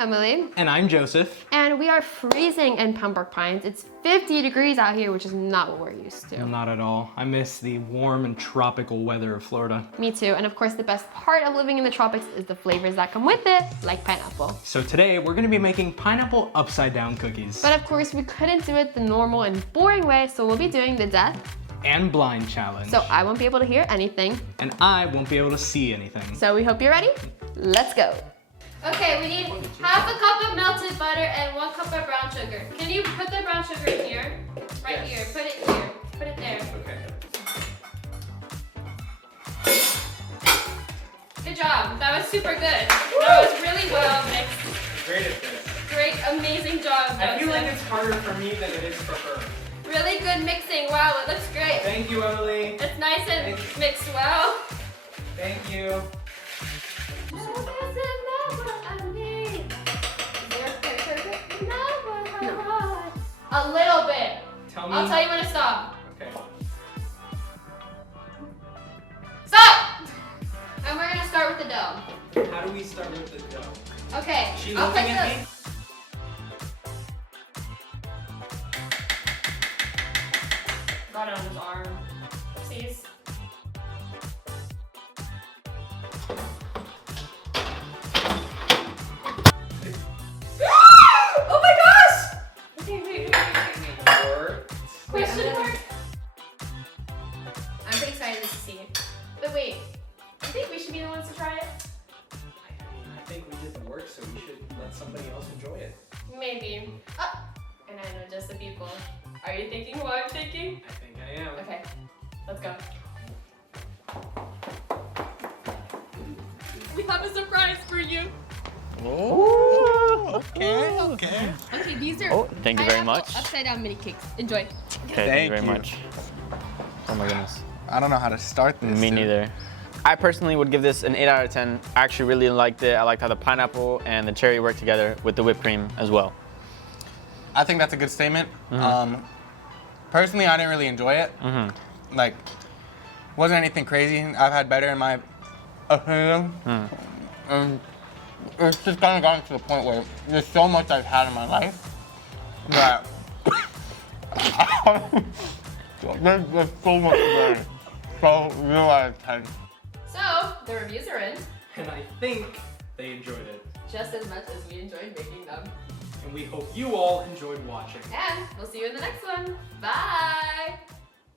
Emily. And I'm Joseph. And we are freezing in Pembroke Pines. It's 50 degrees out here, which is not what we're used to. Not at all. I miss the warm and tropical weather of Florida. Me too. And of course, the best part of living in the tropics is the flavors that come with it, like pineapple. So today, we're gonna be making pineapple upside down cookies. But of course, we couldn't do it the normal and boring way, so we'll be doing the deaf and blind challenge. So I won't be able to hear anything. And I won't be able to see anything. So we hope you're ready. Let's go. Okay, we need half a cup of melted butter and 1 cup of brown sugar. Can you put the brown sugar in here? Right here. Put it here. Put it there. Okay. Good job. That was super good. That was really well mixed. Great at this. Great, amazing job, Joseph. I feel like it's harder for me than it is for her. Really good mixing. Wow, it looks great. Thank you, Emily. It's nice and mixed well. Thank you. A little bit. Tell me. I'll tell you when to stop. Okay. Stop! And we're gonna start with the dough. How do we start with the dough? Okay. She I'll looking put at me? Got it on his arm. Oopsies. Oh my gosh! Okay, wait. Question mark? I'm pretty excited to see it. But wait, I think we should be the ones to try it. I think we did the work, so we should let somebody else enjoy it. Maybe. And I know just the people. Are you thinking who I'm thinking? I think I am. Okay, let's go. We have a surprise for you. Oh, okay. Okay, these are Thank you very much. upside down mini cakes. Enjoy. Okay, thank you very much. Oh my goodness. I don't know how to start this. Me neither. I personally would give this an 8 out of 10. I actually really liked it. I liked how the pineapple and the cherry work together with the whipped cream as well. I think that's a good statement. Personally, I didn't really enjoy it. Like, wasn't anything crazy. I've had better in my opinion. And it's just kind of gotten to the point where there's so much I've had in my life that there's so much better. So, 0 out of 10. So, the reviews are in. And I think they enjoyed it. Just as much as we enjoyed making them. And we hope you all enjoyed watching. And we'll see you in the next one. Bye!